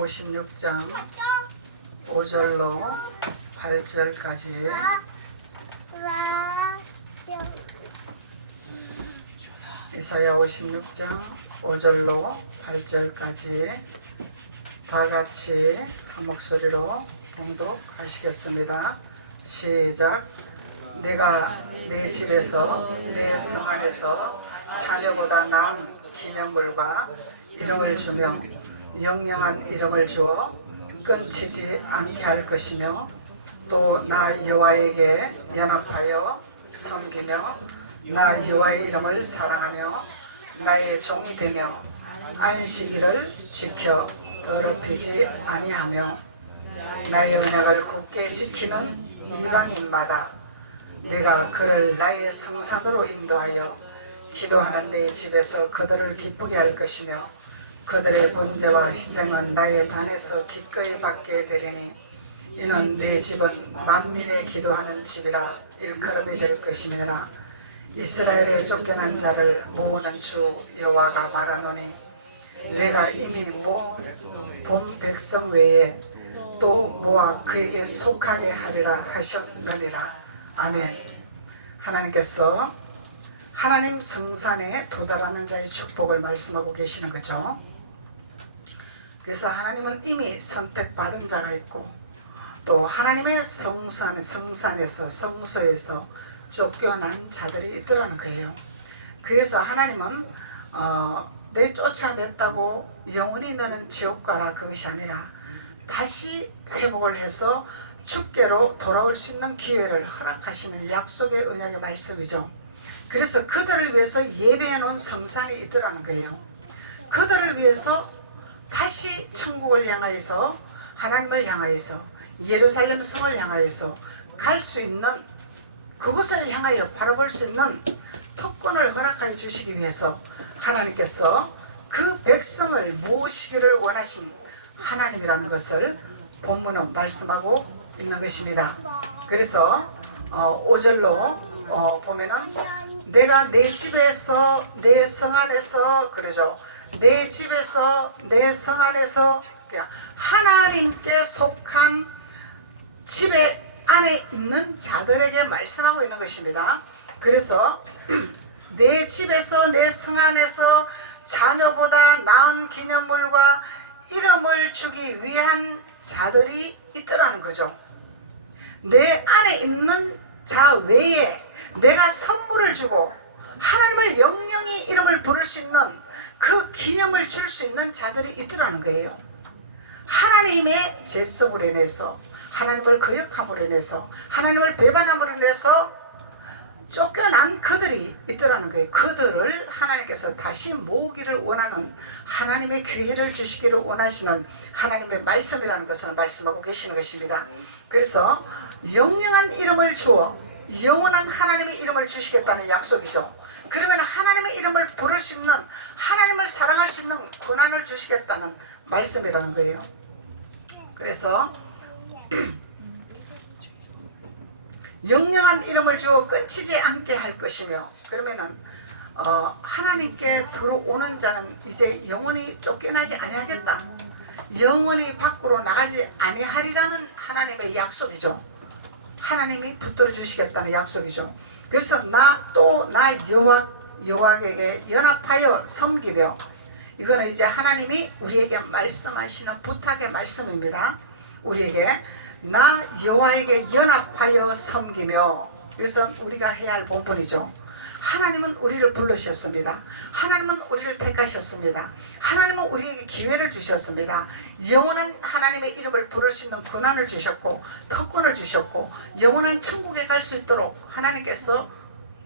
56장 5절로 8절까지 이사야 56장 5절로 8절까지 다 같이 한 목소리로 봉독하시겠습니다. 시작. 내가 내 집에서 내 성 안에서 자녀보다 나은 기념물과 이름을 주며 영영한 이름을 주어 끊치지 않게 할 것이며 또 나 여호와에게 연합하여 섬기며 나 여호와의 이름을 사랑하며 나의 종이 되며 안식일을 지켜 더럽히지 아니하며 나의 언약을 굳게 지키는 이방인마다 내가 그를 나의 성산으로 인도하여 기도하는 내 집에서 그들을 기쁘게 할 것이며 그들의 번제와 희생은 나의 단에서 기꺼이 받게 되리니 이는 내 집은 만민의 기도하는 집이라 일컬음이 될 것임이라. 이스라엘의 쫓겨난 자를 모으는 주 여호와가 말하노니 내가 이미 본 백성 외에 또 모아 그에게 속하게 하리라 하셨느니라. 아멘. 하나님께서 하나님 성산에 도달하는 자의 축복을 말씀하고 계시는 거죠. 그래서 하나님은 이미 선택받은 자가 있고 또 하나님의 성산에서 성소에서 쫓겨난 자들이 있더라는 거예요. 그래서 하나님은 내 쫓아냈다고 영원히 너는 지옥 가라 그것이 아니라 다시 회복을 해서 주께로 돌아올 수 있는 기회를 허락하시는 약속의 언약의 말씀이죠. 그래서 그들을 위해서 예배해 놓은 성산이 있더라는 거예요. 그들을 위해서 다시 천국을 향하여서 하나님을 향하여서 예루살렘 성을 향하여서 갈 수 있는 그곳을 향하여 바라볼 수 있는 특권을 허락하여 주시기 위해서 하나님께서 그 백성을 모으시기를 원하신 하나님이라는 것을 본문은 말씀하고 있는 것입니다. 그래서 5절로 보면은 내가 내 집에서 내 성 안에서 그러죠. 내 집에서 내 성 안에서 하나님께 속한 집에 안에 있는 자들에게 말씀하고 있는 것입니다. 그래서 내 집에서 내 성 안에서 자녀보다 나은 기념물과 이름을 주기 위한 자들이 있더라는 거죠. 내 안에 있는 자 외에 내가 선물을 주고 하나님을 영영히 이름을 부를 수 있는 그 기념을 줄 수 있는 자들이 있더라는 거예요. 하나님의 제성으로 인해서 하나님을 거역함으로 인해서 하나님을 배반함으로 인해서 쫓겨난 그들이 있더라는 거예요. 그들을 하나님께서 다시 모으기를 원하는 하나님의 기회를 주시기를 원하시는 하나님의 말씀이라는 것을 말씀하고 계시는 것입니다. 그래서 영영한 이름을 주어 영원한 하나님의 이름을 주시겠다는 약속이죠. 그러면 하나님의 이름을 부를 수 있는 하나님을 사랑할 수 있는 권한을 주시겠다는 말씀이라는 거예요. 그래서 영영한 이름을 주어 끊치지 않게 할 것이며 그러면은 하나님께 들어오는 자는 이제 영원히 쫓겨나지 아니하겠다. 영원히 밖으로 나가지 아니하리라는 하나님의 약속이죠. 하나님이 붙들어 주시겠다는 약속이죠. 그래서 나 여호와에게 연합하여 섬기며 이거는 이제 하나님이 우리에게 말씀하시는 부탁의 말씀입니다. 우리에게 나 여호와에게 연합하여 섬기며 이것은 우리가 해야 할 본분이죠. 하나님은 우리를 부르셨습니다. 하나님은 우리를 택하셨습니다. 하나님은 우리에게 기회를 주셨습니다. 영원한 하나님의 이름을 부를 수 있는 권한을 주셨고 특권을 주셨고 영원한 천국에 갈 수 있도록 하나님께서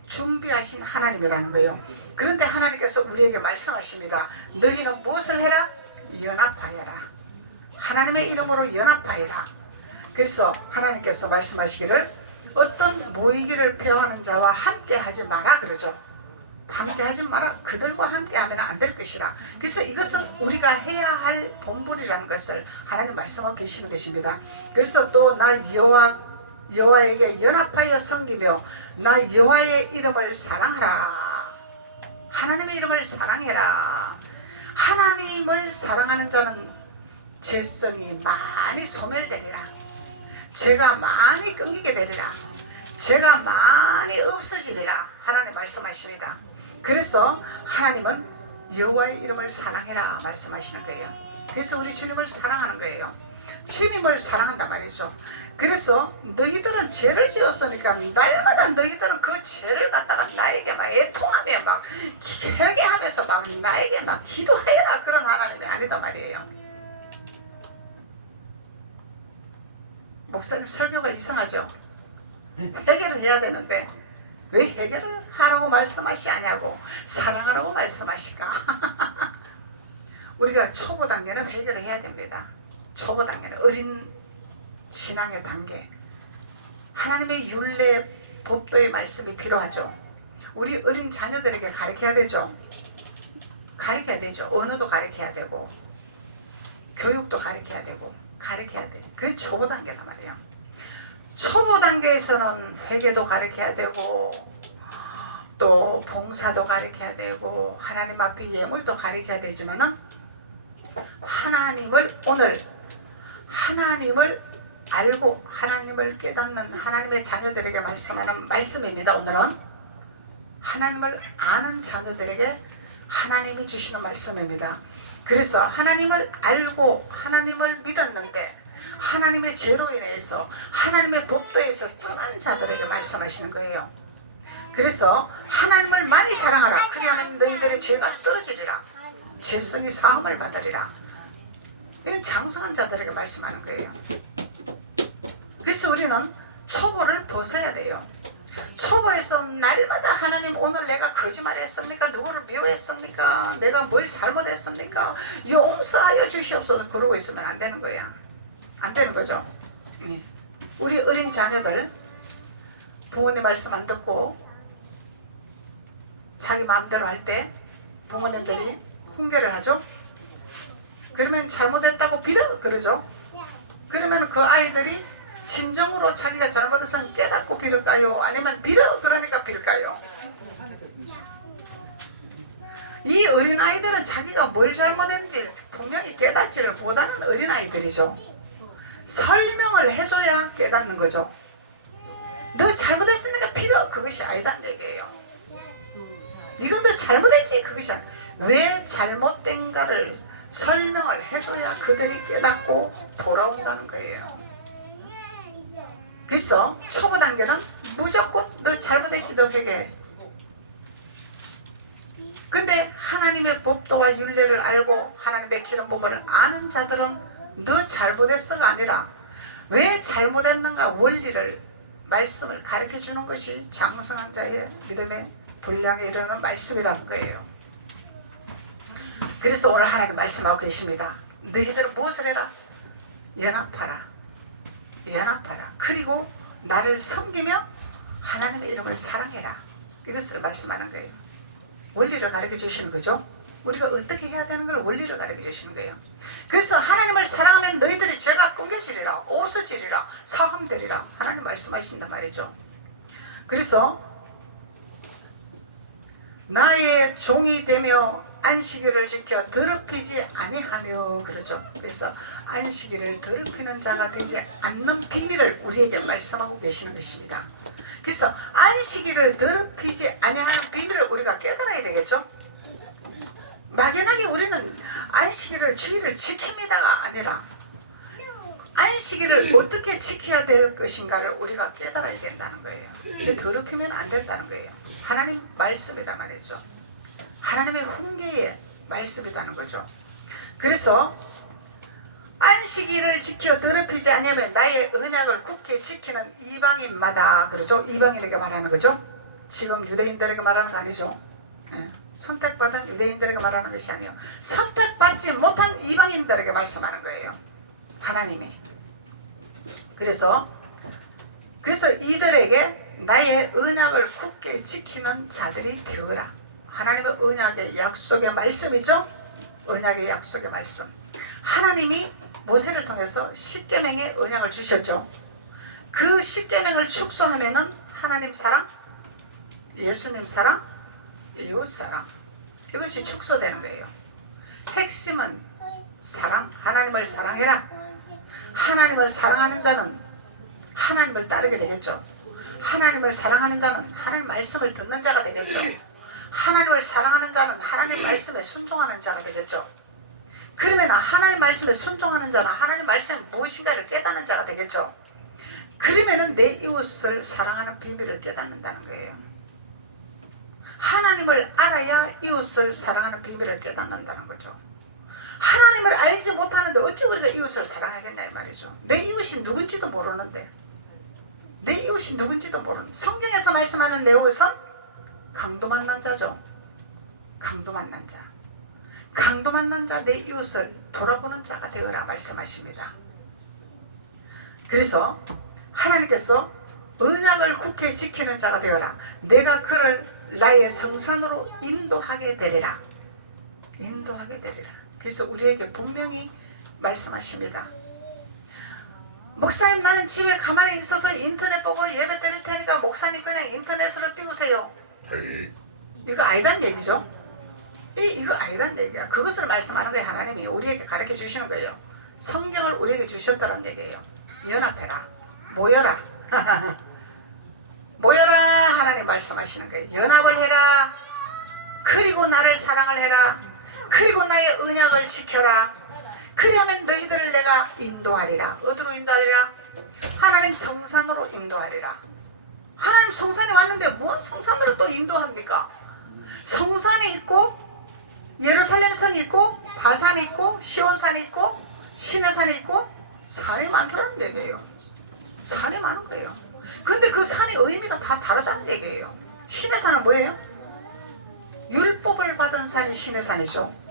준비하신 하나님이라는 거예요. 그런데 하나님께서 우리에게 말씀하십니다. 너희는 무엇을 해라? 연합하여라. 하나님의 이름으로 연합하여라. 그래서 하나님께서 말씀하시기를 어떤 모이기를 표하는 자와 함께 하지 마라 그러죠. 함께 하지 마라. 그들과 함께 하면 안 될 것이라. 그래서 이것은 우리가 해야 할 본분이라는 것을 하나님 말씀하고 계시는 것입니다. 그래서 또 나 여호와에게 연합하여 섬기며 나 여호와의 이름을 사랑하라. 하나님의 이름을 사랑해라. 하나님을 사랑하는 자는 제 성이 많이 소멸되리라. 제가 많이 끊기게 되리라. 제가 많이 없어지리라. 하나님 말씀하십니다. 그래서 하나님은 여호와의 이름을 사랑해라 말씀하시는 거예요. 그래서 우리 주님을 사랑하는 거예요. 주님을 사랑한단 말이죠. 그래서 너희들은 죄를 지었으니까 날마다 너희들은 그 죄를 갖다가 나에게 막 애통하며 막 회개하면서 막 나에게 막 기도해라, 그런 하나님이 아니다 말이에요. 목사님 설교가 이상하죠? 회개를 해야 되는데 왜 회개를 하라고 말씀하시 아냐고, 사랑하라고 말씀하실까? 우리가 초보 단계는 회개를 해야 됩니다. 초보 단계는 어린 신앙의 단계, 하나님의 율례 법도의 말씀이 필요하죠. 우리 어린 자녀들에게 가르쳐야 되죠. 가르쳐야 되죠. 언어도 가르쳐야 되고 교육도 가르쳐야 되고 가르쳐야 돼. 그게 초보 단계단 말이에요. 초보 단계에서는 회개도 가르쳐야 되고 또 봉사도 가르쳐야 되고 하나님 앞에 예물도 가르쳐야 되지만은 하나님을, 오늘 하나님을 알고 하나님을 깨닫는 하나님의 자녀들에게 말씀하는 말씀입니다. 오늘은 하나님을 아는 자녀들에게 하나님이 주시는 말씀입니다. 그래서 하나님을 알고 하나님을 믿었는데 하나님의 죄로 인해서 하나님의 법도에서 떠난 자들에게 말씀하시는 거예요. 그래서 하나님을 많이 사랑하라. 그리하면 너희들의 죄가 떨어지리라. 죄성이 사함을 받으리라. 이건 장성한 자들에게 말씀하는 거예요. 그래서 우리는 초보를 벗어야 돼요. 초보에서 날마다 하나님, 오늘 내가 거짓말했습니까? 누구를 미워했습니까? 내가 뭘 잘못했습니까? 용서하여 주시옵소서 그러고 있으면 안 되는 거야. 안 되는 거죠. 우리 어린 자녀들 부모님 말씀 안 듣고 자기 마음대로 할 때 부모님들이 훈계를 하죠. 그러면 잘못했다고 빌어 그러죠. 그러면 그 아이들이 진정으로 자기가 잘못해서 깨닫고 빌을까요? 아니면 빌어 그러니까 빌까요? 이 어린아이들은 자기가 뭘 잘못했는지 분명히 깨닫지를 못하는 어린아이들이죠. 설명을 해줘야 깨닫는 거죠. 너 잘못했으니까 빌어, 그것이 아니다는 얘기예요. 이건 너 잘못했지, 그것이 아니야. 왜 잘못된가를 설명을 해줘야 그들이 깨닫고 돌아온다는 거예요. 그래서 초보 단계는 무조건 너 잘못했지, 너 회개해. 근데 하나님의 법도와 율례를 알고 하나님의 기름 부분을 아는 자들은 너 잘못했어가 아니라 왜 잘못했는가 원리를, 말씀을 가르쳐 주는 것이 장성한 자의 믿음의 분량에 이르는 말씀이라는 거예요. 그래서 오늘 하나님 말씀하고 계십니다. 너희들은 무엇을 해라? 연합하라. 연합하라. 그리고 나를 섬기며 하나님의 이름을 사랑해라. 이것을 말씀하는 거예요. 원리를 가르쳐 주시는 거죠. 우리가 어떻게 해야 되는 걸 원리를 가르쳐 주시는 거예요. 그래서 하나님을 사랑하면 너희들이 죄가 끊겨지리라, 없어지리라, 사함되리라 하나님 말씀하신단 말이죠. 그래서 나의 종이 되며 안식일을 지켜 더럽히지 아니하며 그러죠. 그래서 안식일을 더럽히는 자가 되지 않는 비밀을 우리에게 말씀하고 계시는 것입니다. 그래서 안식일을 더럽히지 아니하는 비밀을 우리가 깨달아야 되겠죠. 막연하게 우리는 안식일을, 주일을 지킵니다가 아니라 안식일을 어떻게 지켜야 될 것인가를 우리가 깨달아야 된다는 거예요. 근데 더럽히면 안 된다는 거예요. 하나님 말씀이다 말이죠. 하나님의 훈계의 말씀이라는 거죠. 그래서 안식일을 지켜 더럽히지 않으면 나의 언약을 굳게 지키는 이방인마다, 그러죠. 이방인에게 말하는 거죠. 지금 유대인들에게 말하는 거 아니죠. 선택받은 유대인들에게 말하는 것이 아니에요. 선택받지 못한 이방인들에게 말씀하는 거예요. 하나님이. 그래서 이들에게 나의 언약을 굳게 지키는 자들이 되어라. 하나님의 언약의 약속의 말씀이죠. 언약의 약속의 말씀. 하나님이 모세를 통해서 십계명의 언약을 주셨죠. 그 십계명을 축소하면은 하나님 사랑, 예수님 사랑, 이웃 사랑, 이것이 축소되는 거예요. 핵심은 사랑, 하나님을 사랑해라. 하나님을 사랑하는 자는 하나님을 따르게 되겠죠. 하나님을 사랑하는 자는 하나님 말씀을 듣는 자가 되겠죠. 하나님을 사랑하는 자는 하나님 말씀에 순종하는 자가 되겠죠. 그러면 하나님 말씀에 순종하는 자는 하나님 말씀에 무엇인가를 깨닫는 자가 되겠죠. 그러면 내 이웃을 사랑하는 비밀을 깨닫는다는 거예요. 하나님을 알아야 이웃을 사랑하는 비밀을 깨닫는다는 거죠. 하나님을 알지 못하는데 어찌 우리가 이웃을 사랑하겠냐 이 말이죠. 내 이웃이 누군지도 모르는데, 내 이웃이 누군지도 모르는, 성경에서 말씀하는 내 이웃은 강도 만난 자죠. 강도 만난 자. 강도 만난 자, 내 이웃을 돌아보는 자가 되어라 말씀하십니다. 그래서 하나님께서 언약을 굳게 지키는 자가 되어라. 내가 그를 나의 성산으로 인도하게 되리라. 인도하게 되리라. 그래서 우리에게 분명히 말씀하십니다. 목사님, 나는 집에 가만히 있어서 인터넷 보고 예배 드릴 테니까 목사님 그냥 인터넷으로 띄우세요. 이거 아니란 얘기죠. 이거 아니란 얘기야. 그것을 말씀하는 거예요. 하나님이 우리에게 가르쳐 주시는 거예요. 성경을 우리에게 주셨다는 얘기예요. 연합해라. 모여라. 모여라 하나님 말씀하시는 거예요. 연합을 해라. 그리고 나를 사랑을 해라. 그리고 나의 언약을 지켜라. 그리하면 너희들을 내가 인도하리라. 어디로 인도하리라? 하나님 성산으로 인도하리라. 하나님 성산에 왔는데 뭔 성산으로 또 인도합니까? 성산이 있고 예루살렘 성이 있고 바산이 있고 시온산이 있고 시내산이 있고 산이 많더라는 얘기예요. 산이 많은 거예요. 근데 그 산의 의미가 다 다르다는 얘기예요. 시내산은 뭐예요? 율법을 받은 산이 시내산이죠.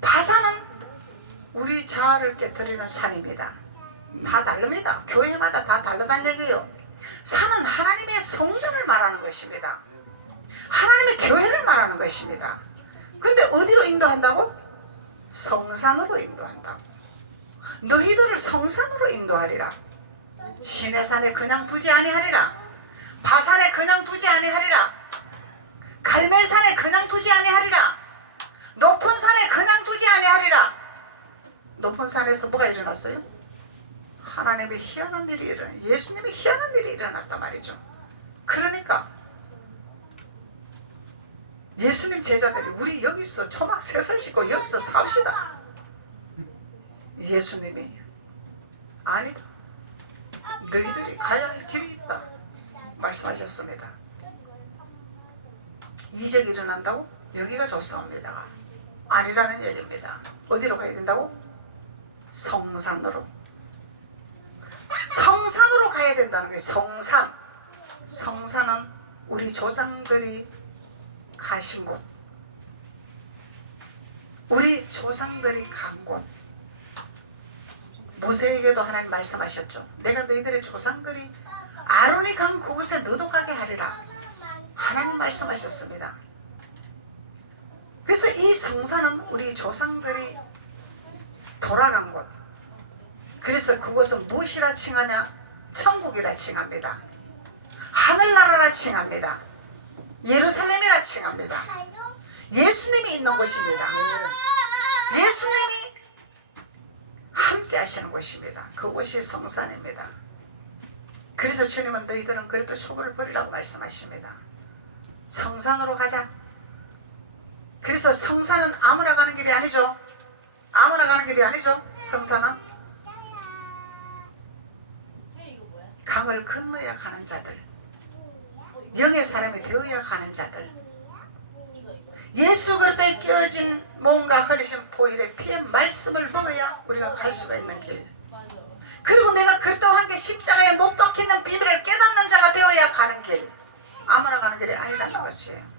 바산은 우리 자아를 깨뜨리는 산입니다. 다 다릅니다. 교회마다 다 다르다는 얘기예요. 산은 하나님의 성전을 말하는 것입니다. 하나님의 교회를 말하는 것입니다. 근데 어디로 인도한다고? 성산으로 인도한다고. 너희들을 성산으로 인도하리라. 시내산에 그냥 두지 아니하리라. 바산에 그냥 두지 아니하리라. 갈멜산에 그냥 두지 아니하리라. 높은 산에 그냥 두지 아니하리라. 높은 산에서 뭐가 일어났어요? 하나님의 희한한 일이 일어났어요. 예수님의 희한한 일이 일어났단 말이죠. 그러니까 예수님 제자들이 우리 여기서 초막 셋을 짓고 여기서 삽시다. 예수님이 아니다. 너희들이 가야 할 길이 있다 말씀하셨습니다. 이적이 일어난다고? 여기가 좋사옵니다. 아니라는 얘기입니다. 어디로 가야 된다고? 성산으로. 성산으로 가야 된다는 게 성산. 성산은 우리 조상들이 가신 곳. 우리 조상들이 간 곳. 모세에게도 하나님 말씀하셨죠. 내가 너희들의 조상들이 아론이 간 그곳에 너도 가게 하리라. 하나님 말씀하셨습니다. 그래서 이 성산은 우리 조상들이 돌아간 곳. 그래서 그곳은 무엇이라 칭하냐? 천국이라 칭합니다. 하늘나라라 칭합니다. 예루살렘이라 칭합니다. 예수님이 있는 곳입니다. 예수님이 함께 하시는 곳입니다. 그곳이 성산입니다. 그래서 주님은 너희들은 그래도 촉을 버리라고 말씀하십니다. 성산으로 가자. 그래서 성산은 아무나 가는 길이 아니죠. 아무나 가는 길이 아니죠. 성산은 강을 건너야 가는 자들, 영의 사람이 되어야 가는 자들, 예수 그리스도에 끼어진 몸과 흐르신 보혈의 피의 말씀을 먹어야 우리가 갈 수가 있는 길. 그리고 내가 그리스도와 함께 십자가에 못 박히는 비밀을 깨닫는 자가 되어야 가는 길. 아무나 가는 길이 아니라는 것이에요.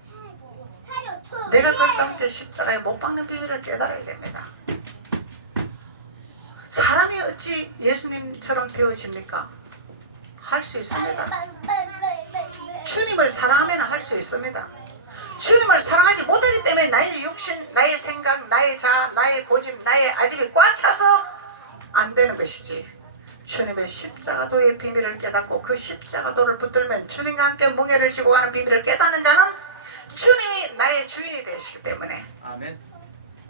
내가 그리스도와 함께 십자가에 못 박는 비밀을 깨달아야 됩니다. 사람이 어찌 예수님처럼 되어집니까? 할 수 있습니다. 주님을 사랑하면 할 수 있습니다. 주님을 사랑하지 못하기 때문에 나의 육신, 나의 생각, 나의 자아, 나의 고집, 나의 아집이 꽉 차서 안 되는 것이지. 주님의 십자가도의 비밀을 깨닫고 그 십자가도를 붙들면 주님과 함께 무게를 지고 가는 비밀을 깨닫는 자는 주님이 나의 주인이 되시기 때문에. 아멘.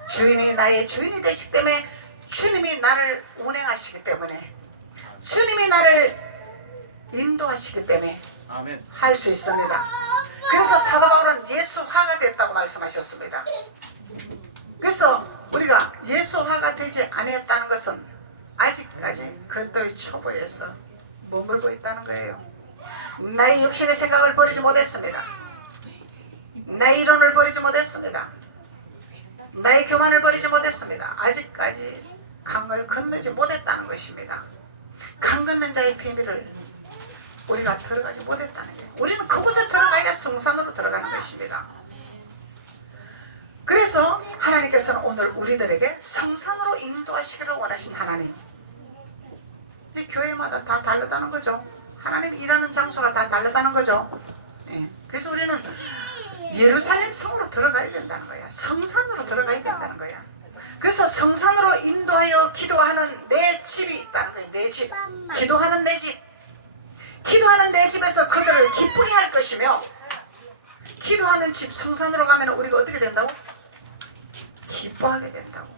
주인이 나의 주인이 되시기 때문에 주님이 나를 운행하시기 때문에 주님이 나를 인도하시기 때문에 아멘. 할 수 있습니다. 그래서 사도 바울은 예수화가 됐다고 말씀하셨습니다. 그래서 우리가 예수화가 되지 않았다는 것은 아직까지 그리스도의 초보에서 머물고 있다는 거예요. 나의 육신의 생각을 버리지 못했습니다. 나의 이론을 버리지 못했습니다. 나의 교만을 버리지 못했습니다. 아직까지 강을 건너지 못했다는 것입니다. 강 건넌 자의 비밀을 우리가 들어가지 못했다는 거예요. 우리는 그곳에 들어가야 성산으로 들어가는 것입니다. 그래서 하나님께서는 오늘 우리들에게 성산으로 인도하시기를 원하신 하나님. 이 교회마다 다 다르다는 거죠. 하나님 일하는 장소가 다 다르다는 거죠. 예. 그래서 우리는 예루살렘 성으로 들어가야 된다는 거야. 성산으로 들어가야 된다는 거야. 그래서 성산으로 인도하여 기도하는 내 집이 있다는 거예요. 내 집. 기도하는 내 집. 기도하는 내 집에서 그들을 기쁘게 할 것이며, 기도하는 집 성산으로 가면 우리가 어떻게 된다고? 기뻐하게 된다고.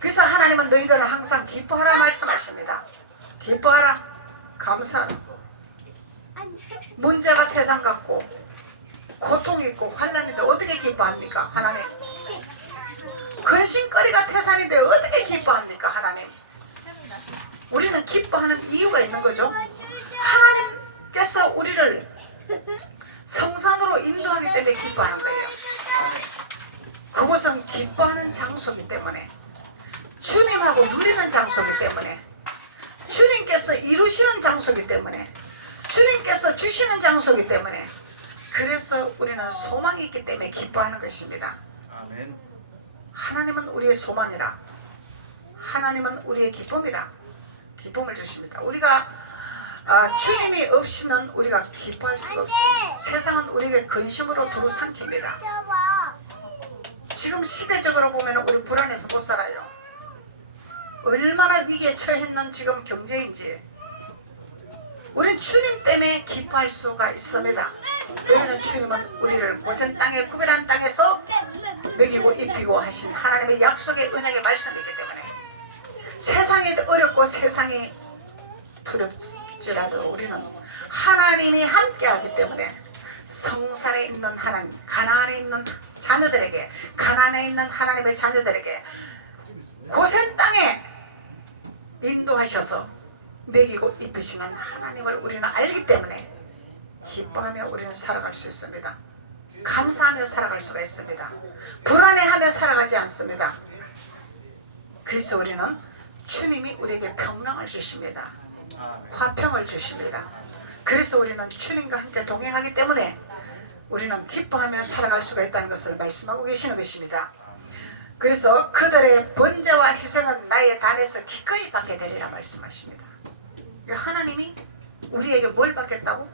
그래서 하나님은 너희들은 항상 기뻐하라 말씀하십니다. 기뻐하라. 감사하라. 문제가 태산 같고 고통이 있고 환난인데 어떻게 기뻐합니까? 하나님. 근심거리가 태산인데 어떻게 기뻐합니까? 하나님. 우리는 기뻐하는 이유가 있는 거죠. 하나님께서 우리를 성산으로 인도하기 때문에 기뻐하는 거예요. 그곳은 기뻐하는 장소이기 때문에, 주님하고 누리는 장소이기 때문에, 주님께서 이루시는 장소이기 때문에, 주님께서 주시는 장소이기 때문에, 그래서 우리는 소망이 있기 때문에 기뻐하는 것입니다. 아멘. 하나님은 우리의 소망이라, 하나님은 우리의 기쁨이라 기쁨을 주십니다. 우리가 주님이 없이는 우리가 기뻐할 수가 없어요. 세상은 우리에게 근심으로 두루 삼킵니다. 지금 시대적으로 보면 우리 불안해서 못 살아요. 얼마나 위기에 처했는 지금 경제인지. 우린 주님 때문에 기뻐할 수가 있습니다. 왜냐하면 주님은 우리를 고센 땅에 구별한 땅에서 먹이고 입히고 하신 하나님의 약속의 언약의 말씀이기 때문에, 세상이 어렵고 세상이 두렵지라도 우리는 하나님이 함께하기 때문에 성산에 있는 하나님, 가나안에 있는 자녀들에게, 가나안에 있는 하나님의 자녀들에게 고센 땅에 인도하셔서 먹이고 입히시는 하나님을 우리는 알기 때문에 기뻐하며 우리는 살아갈 수 있습니다. 감사하며 살아갈 수가 있습니다. 불안해하며 살아가지 않습니다. 그래서 우리는 주님이 우리에게 평강을 주십니다. 화평을 주십니다. 그래서 우리는 주님과 함께 동행하기 때문에 우리는 기뻐하며 살아갈 수가 있다는 것을 말씀하고 계시는 것입니다. 그래서 그들의 번제와 희생은 나의 단에서 기꺼이 받게 되리라 말씀하십니다. 하나님이 우리에게 뭘 받겠다고?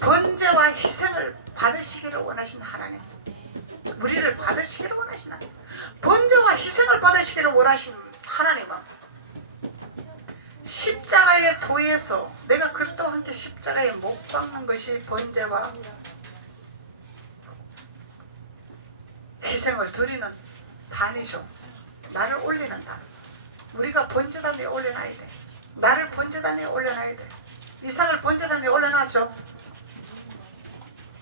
번제와 희생을 받으시기를 원하신 하나님, 우리를 받으시기를 원하신 하나님, 번제와 희생을 받으시기를 원하신 하나님은 십자가의 도에서 내가 그리스도와 함께 십자가에 못 박는 것이 번제와 희생을 드리는 단이죠. 나를 올리는 단. 우리가 번제단 위에 올려놔야 돼. 나를 번제단 위에 올려놔야 돼. 이삭을 번제단 위에 올려놨죠.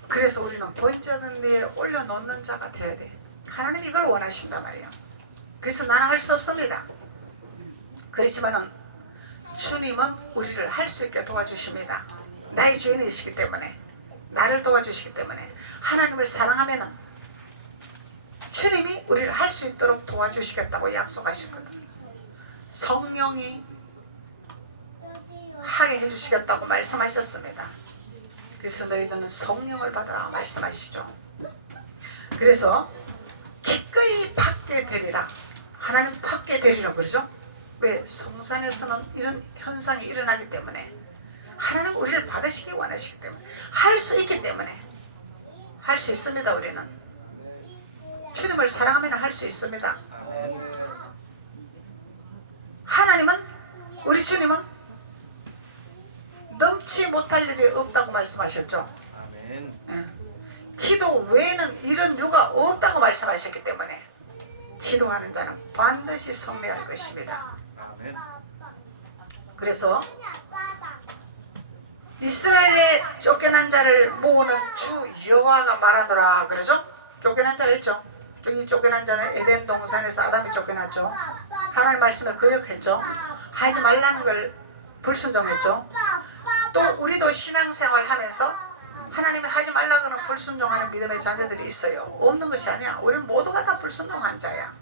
그래서 우리는 번제단 위에 올려놓는 자가 되어야 돼. 하나님이 이걸 원하신단 말이에요. 그래서 나는 할 수 없습니다. 그렇지만은 주님은 우리를 할 수 있게 도와주십니다. 나의 주인이시기 때문에, 나를 도와주시기 때문에, 하나님을 사랑하면은 주님이 우리를 할 수 있도록 도와주시겠다고 약속하시거든. 성령이 하게 해주시겠다고 말씀하셨습니다. 그래서 너희들은 성령을 받으라 말씀하시죠. 그래서 기꺼이 받게 되리라. 하나님 받게 되리라 그러죠. 왜? 성산에서는 이런 현상이 일어나기 때문에, 하나님 우리를 받으시기 원하시기 때문에, 할 수 있기 때문에, 할 수 있습니다. 우리는 주님을 사랑하면 할 수 있습니다. 하나님은, 우리 주님은 넘지 못할 일이 없다고 말씀하셨죠. 기도 외에는 이런 유가 없다고 말씀하셨기 때문에 기도하는 자는 반드시 승리할 것입니다. 그래서 이스라엘의 쫓겨난 자를 모으는 주 여호와가 말하노라 그러죠. 쫓겨난 자가 있죠. 이 쫓겨난 자는 에덴 동산에서 아담이 쫓겨났죠. 하나님 말씀에 거역했죠. 하지 말라는 걸 불순종했죠. 또 우리도 신앙생활 하면서 하나님이 하지 말라고는 불순종하는 믿음의 자녀들이 있어요. 없는 것이 아니야. 우리는 모두가 다 불순종한 자야.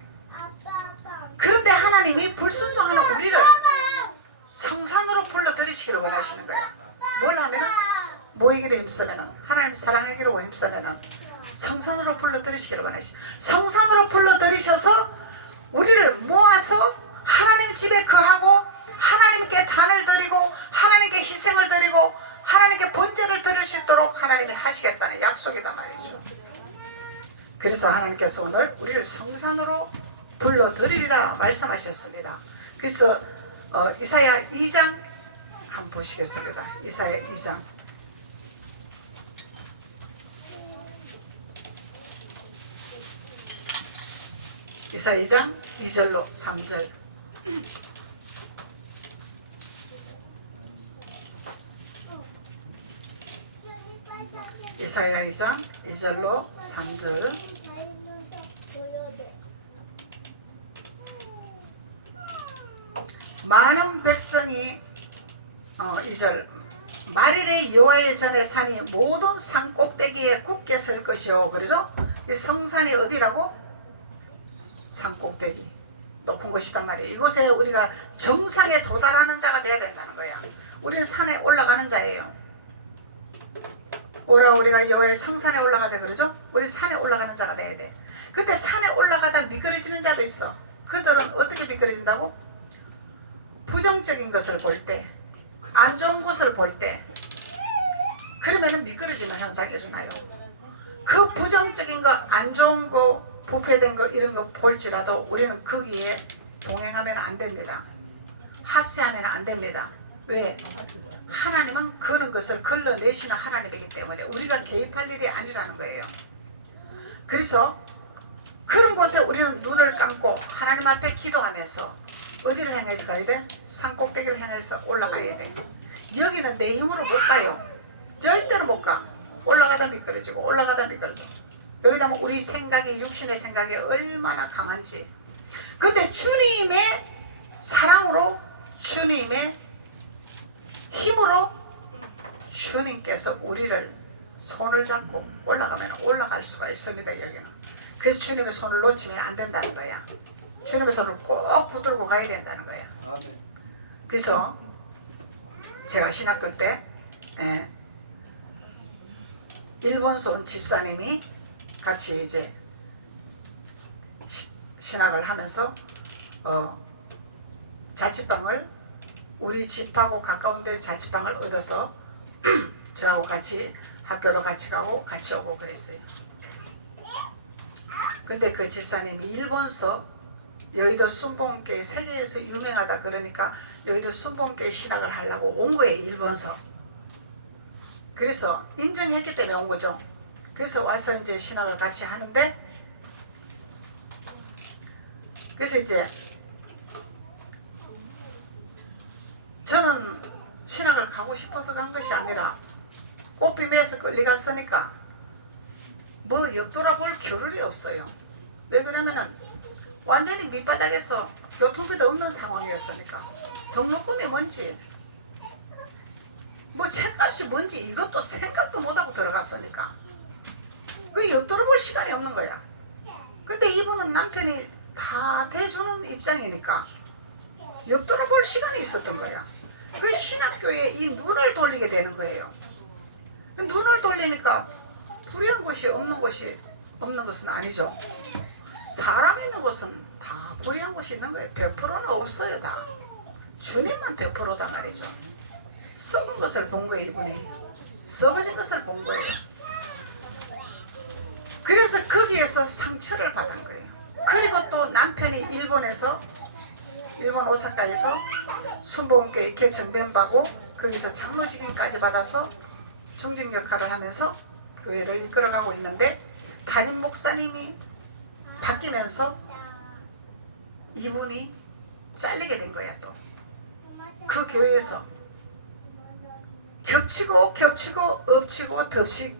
그런데 하나님이 불순종하는 우리를 성산으로 불러들이시기를 원하시는 거야. 뭘 하면은 모이기로 힘쓰면은 하나님 사랑하기로 힘쓰면은 성산으로 불러들이시기를 원하시. 성산으로 불러들이셔서 우리를 모아서 하나님 집에 거하고 하나님께 단을 드리고 하나님께 희생을 드리고 하나님께 번제를 드릴 수 있도록 하나님이 하시겠다는 약속이다 말이죠. 그래서 하나님께서 오늘 우리를 성산으로 불러드리리라 말씀하셨습니다. 그래서 이사야 2장 한번 보시겠습니다. 이사야 2장 이사야 2장 2절로 3절. 이사야 2장 2절로 3절. 많은 백성이 2절 말일에 여호와의 전에 산이 모든 산 꼭대기에 굳게 설 것이요. 그러죠? 이 성산이 어디라고? 산 꼭대기 높은 곳이단 말이에요. 이곳에 우리가 정상에 도달하는 자가 돼야 된다는 거야. 우리는 산에 올라가는 자예요. 오라 우리가 여호와의 성산에 올라가자 그러죠? 우리 산에 올라가는 자가 돼야 돼. 근데 산에 올라가다 미끄러지는 자도 있어. 그들은 어떻게 미끄러진다고? 부정적인 것을 볼 때, 안 좋은 것을 볼 때, 그러면은 미끄러지는 현상이 일어나요. 그 부정적인 거, 안 좋은 거, 부패된 거 이런 거 볼지라도 우리는 거기에 동행하면 안 됩니다. 합세하면 안 됩니다. 왜? 하나님은 그런 것을 걸러내시는 하나님이기 때문에 우리가 개입할 일이 아니라는 거예요. 그래서 그런 곳에 우리는 눈을 감고 하나님 앞에 기도하면서 어디를 향해서 가야 돼? 산 꼭대기를 향해서 올라가야 돼. 여기는 내 힘으로 못 가요. 절대로 못 가. 올라가다 미끄러지고 올라가다 미끄러져. 여기다 뭐 우리 생각이 육신의 생각이 얼마나 강한지. 근데 주님의 사랑으로 주님의 힘으로 주님께서 우리를 손을 잡고 올라가면 올라갈 수가 있습니다. 여기는. 그래서 주님의 손을 놓치면 안 된다는 거야. 주님의 손을 꼭 붙들고 가야 된다는 거야. 그래서 제가 신학교 때 일본서 온 집사님이 같이 이제 신학을 하면서 자취방을 우리 집하고 가까운 데 자취방을 얻어서 저하고 같이 학교로 같이 가고 같이 오고 그랬어요. 근데 그 집사님이 일본서 여의도 순복음교회 세계에서 유명하다 그러니까 여의도 순복음교회 신학을 하려고 온 거예요. 일본서. 그래서 인정했기 때문에 온 거죠. 그래서 와서 이제 신학을 같이 하는데, 그래서 이제 저는 신학을 가고 싶어서 간 것이 아니라 꽃비매에서 끌려갔으니까 뭐 옆돌아볼 겨를이 없어요. 왜 그러면은 완전히 밑바닥에서 교통비도 없는 상황이었으니까 등록금이 뭔지 뭐 책값이 뭔지 이것도 생각도 못하고 들어갔으니까 그 옆돌아볼 시간이 없는 거야. 근데 이분은 남편이 다 대주는 입장이니까 옆돌아볼 시간이 있었던 거야. 그 신학교에 이 눈을 돌리게 되는 거예요. 눈을 돌리니까 불의한 곳이 없는 것은 아니죠. 사람 있는 곳은 다 불의한 곳이 있는 거예요. 100%는 없어요. 다 주님만 100%다 말이죠. 썩은 것을 본 거예요. 이분이 썩어진 것을 본 거예요. 그래서 거기에서 상처를 받은 거예요. 그리고 또 남편이 일본 오사카에서 순복음교회 개척 멤버고 거기서 장로직임까지 받아서 중직 역할을 하면서 교회를 이끌어가고 있는데 담임 목사님이 바뀌면서 이분이 잘리게 된 거야. 또 그 교회에서 겹치고 엎치고 덮치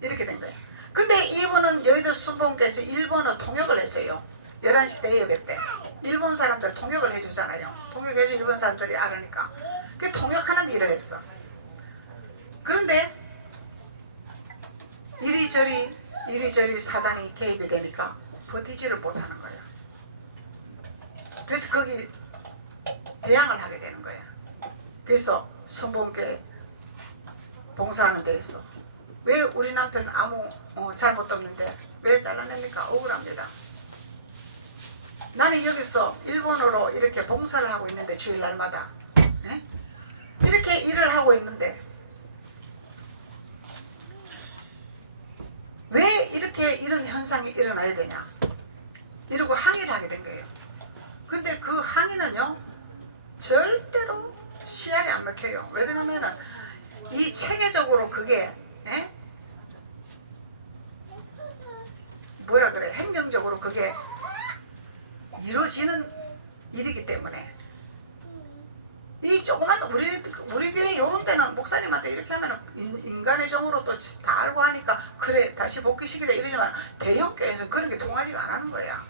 이렇게 된 거야. 근데 이분은 여의도 순복음교회에서 일본어 통역을 했어요. 11시 대예배 때 일본 사람들 통역을 해주잖아요. 통역해주 일본 사람들이 알으니까 그 통역하는 일을 했어. 그런데 이리저리 사단이 개입이 되니까 버티지를 못하는 거야. 그래서 거기 대항을 하게 되는 거야. 그래서 순복음교회 봉사하는 데에서 왜 우리 남편 아무 잘못 없는데 왜 잘라냅니까? 억울합니다. 나는 여기서 일본어로 이렇게 봉사를 하고 있는데 주일날마다 이렇게 일을 하고 있는데 왜 이렇게 이런 현상이 일어나야 되냐 이러고 항의를 하게 된 거예요. 근데 그 항의는요 절대로 씨알이 안 먹혀요. 왜 그러냐면은 이 체계적으로 그게 뭐라 그래 행정적으로 그게 이루어지는 일이기 때문에 이 조그만 우리 교회 요런 데는 목사님한테 이렇게 하면 인간의 정으로 또 다 알고 하니까 그래 다시 복귀시키자 이러지만 대형 교회에서 그런 게 통하지가 안 하는 거야.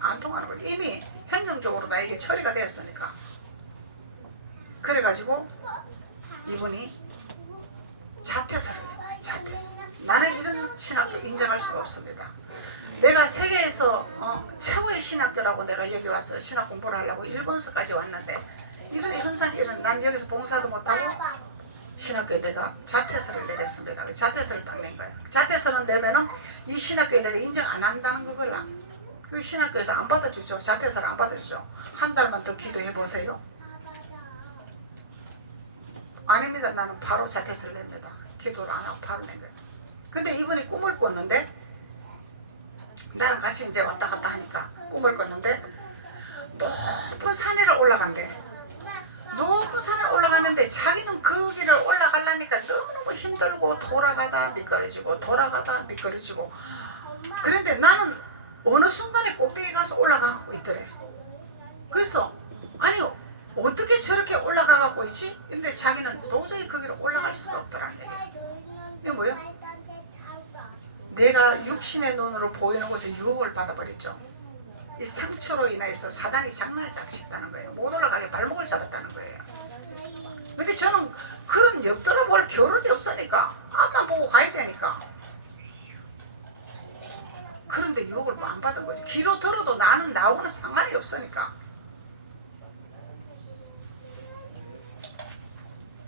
안 통하는 거야. 이미 행정적으로 나에게 처리가 되었으니까. 그래가지고 이분이 자퇴서를 내. 자퇴서. 나는 이런 신학교 인정할 수가 없습니다. 내가 세계에서 최고의 신학교라고 내가 여기 와서 신학 공부를 하려고 일본서까지 왔는데 이런 현상이 난 여기서 봉사도 못하고 신학교에 내가 자퇴서를 내겠습니다. 자퇴서를 딱 낸 거예요. 자퇴서를 내면은 이 신학교에 내가 인정 안 한다는 거걸라. 그 신학교에서 안 받아주죠. 자퇴서를 안 받아주죠. 한 달만 더 기도해 보세요. 아닙니다. 나는 바로 자퇴서를 냅니다. 기도를 안 하고 바로 낸 거예요. 근데 이분이 꿈을 꿨는데 나랑 같이 이제 왔다 갔다 하니까 꿈을 꿨는데 높은 산에를 올라간대. 높은 산을 올라갔는데 자기는 그 길을 올라가려니까 너무너무 힘들고 돌아가다 미끄러지고 돌아가다 미끄러지고 그런데 나는 어느 순간에 꼭대기 가서 올라가고 있더래. 그래서 아니 어떻게 저렇게 올라가고 있지? 근데 자기는 도저히 그 길을 올라갈 수가 없더라는 얘기야. 이게 뭐야? 내가 육신의 눈으로 보이는 곳에 유혹을 받아버렸죠. 이 상처로 인해서 사단이 장난을 딱 쳤다는 거예요. 못 올라가게 발목을 잡았다는 거예요. 근데 저는 그런 옆돌아 볼 겨를이 없으니까 앞만 보고 가야 되니까. 그런데 유혹을 안 받은 거지. 귀로 들어도 나는 나하고는 상관이 없으니까.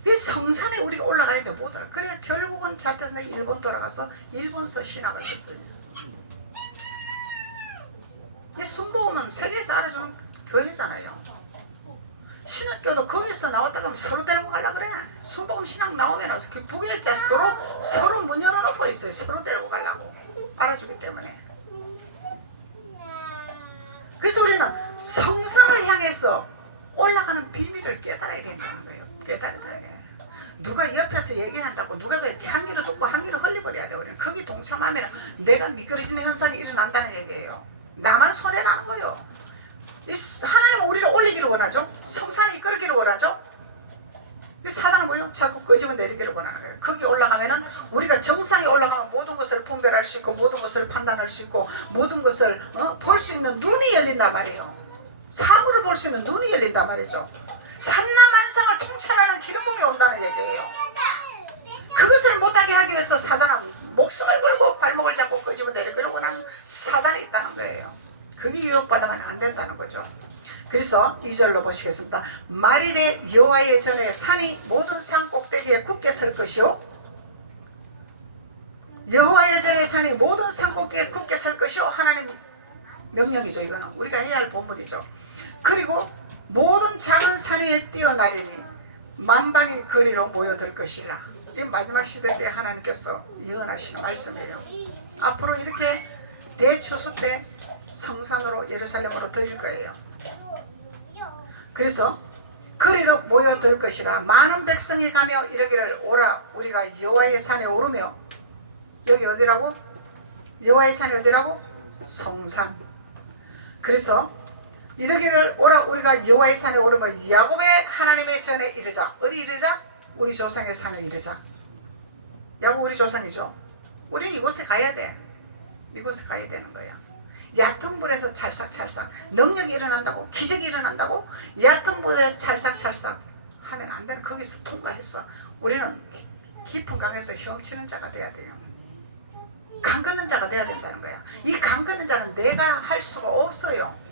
이 성산에 우리가 올라가야 돼. 못 올라. 그래 결국은 자퇴서 일본 돌아가서 일본서 신학을 했어요. 순복음은 세계에서 알아주는 교회잖아요. 신학교도 거기서 나왔다 가면 서로 데리고 가려고 그래. 순복음 신학 나오면 부교육자 서로 문 열어놓고 있어요. 서로 데리고 가려고 알아주기 때문에. 그래서 우리는 성산을 향해서 올라가는 비밀을 깨달아야 된다는 거예요. 깨달아야 돼. 누가 옆에서 얘기한다고 누가 왜 한 귀로 듣고 한 귀로 흘려버려야 돼. 우리는 거기 동참하면 내가 미끄러지는 현상이 일어난다는 얘기예요. 나만 손해나는 거예요. 하나님은 우리를 올리기를 원하죠. 성산에 이끌기를 원하죠. 사단은 뭐예요? 자꾸 끄집어 내리기를 원하는 거예요. 거기 올라가면은 우리가 정상에 올라가면 모든 것을 분별할 수 있고 모든 것을 판단할 수 있고 모든 것을 볼 수 있는 눈이 열린단 말이에요. 사물을 볼 수 있는 눈이 열린단 말이죠. 산나만상을 통찰하는 기름붐이 온다는 얘기예요. 그것을 못하게 하기 위해서 사단은 목숨을 걸고 발목을 잡고 끄집어 내리기를 원하는 사단이 있다는 거예요. 그게 유혹받으면 안 된다는 거죠. 그래서 2절로 보시겠습니다. 말일에 여호와의 전에 산이 모든 산 꼭대기에 굳게 설 것이요. 여호와의 전에 산이 모든 산 꼭대기에 굳게 설 것이요. 하나님 명령이죠. 이거는 우리가 해야 할 본분이죠. 그리고 모든 작은 산 위에 뛰어나리니 만방의 거리로 모여들 것이라. 이 마지막 시대 때 하나님께서 예언하시는 말씀이에요. 앞으로 이렇게 대추수 때 성산으로 예루살렘으로 드릴 거예요. 그래서 거리로 모여들 것이라. 많은 백성이 가며 이르기를 오라 우리가 여호와의 산에 오르며. 여기 어디라고? 여호와의 산이 어디라고? 성산. 그래서 이르기를 우리가 여호와의 산에 오르면 야곱의 하나님의 전에 이르자. 어디 이르자? 우리 조상의 산에 이르자. 야곱 우리 조상이죠. 우리는 이곳에 가야 돼. 이곳에 가야 되는 거야. 얕은 물에서 찰싹찰싹 능력이 일어난다고, 기적이 일어난다고, 얕은 물에서 찰싹찰싹 하면 안 되는, 거기서 통과했어. 우리는 깊은 강에서 헤엄치는 자가 돼야 돼요. 강 걷는 자가 돼야 된다는 거야. 이 강 걷는 자는 내가 할 수가 없어요.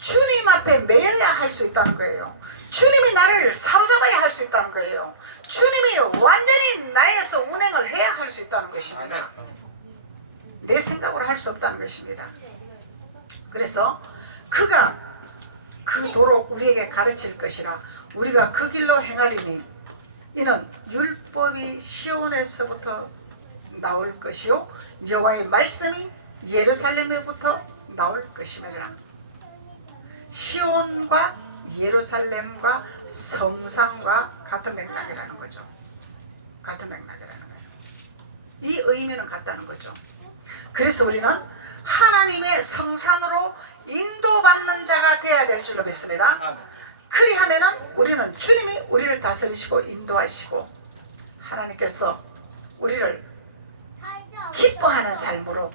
주님 앞에 매여야 할 수 있다는 거예요. 주님이 나를 사로잡아야 할 수 있다는 거예요. 주님이 완전히 나에서 운행을 해야 할 수 있다는 것입니다. 내 생각으로 할 수 없다는 것입니다. 그래서 그가 그 도로 우리에게 가르칠 것이라 우리가 그 길로 행하리니 이는 율법이 시온에서부터 나올 것이요 여호와의 말씀이 예루살렘에부터 나올 것이며라. 시온과 예루살렘과 성상과 같은 맥락이라는 거죠. 같은 맥락이라는 거예요. 이 의미는 같다는 거죠. 그래서 우리는 하나님의 성산으로 인도받는 자가 되어야 될 줄로 믿습니다. 그리하면은 우리는 주님이 우리를 다스리시고 인도하시고 하나님께서 우리를 기뻐하는 삶으로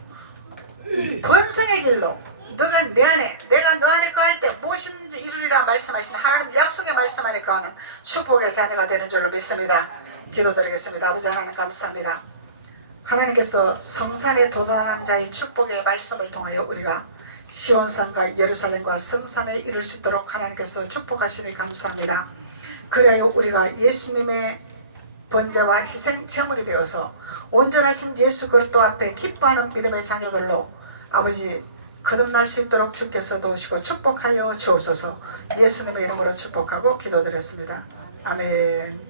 번성의 길로 너가 내 안에 내가 너 안에 거할 때 무엇인지 이루리라 말씀하신 하나님 약속의 말씀 안에 거하는 축복의 자녀가 되는 줄로 믿습니다. 기도드리겠습니다. 아버지 하나님 감사합니다. 하나님께서 성산에 도달하는 자의 축복의 말씀을 통하여 우리가 시온산과 예루살렘과 성산에 이룰 수 있도록 하나님께서 축복하시니 감사합니다. 그래야 우리가 예수님의 번제와 희생 제물이 되어서 온전하신 예수 그리스도 앞에 기뻐하는 믿음의 자녀들로 아버지 거듭날 수 있도록 주께서 도우시고 축복하여 주옵소서. 예수님의 이름으로 축복하고 기도드렸습니다. 아멘.